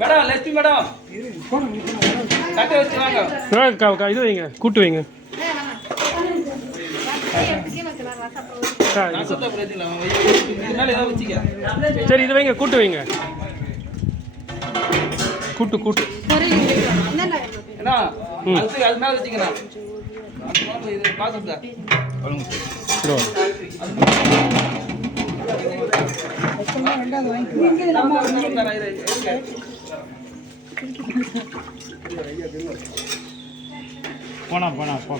Madam Lakshmi madam கட்ட வச்சு வாங்க. இது வைங்க, கூட்டு வைங்க. சரி இது வைங்க, கூட்டு வைங்க. கூட்டு கூட்டு என்ன அது மேலே வச்சுக்கண்ணா. இது பாசுங்க போனா போனா போ.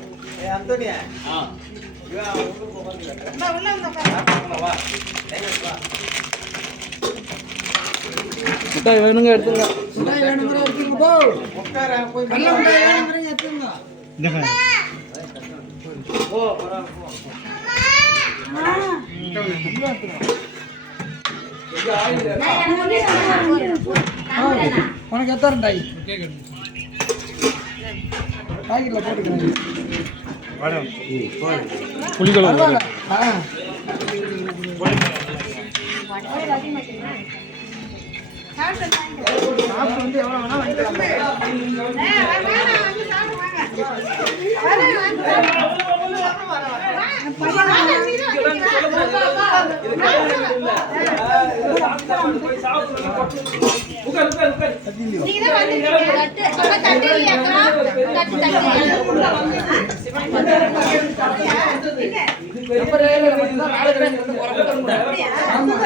மிட்டாய் வேணுங்க எடுத்துங்க. உனக்கு எத்தாரண்டாய் பாக்கெட்ல போட்டுக்கிறேன். புளிக்குழம்பு சாப்பிட்டு வந்து எவ்வளோ வேணா வாங்கிக்கலாம்.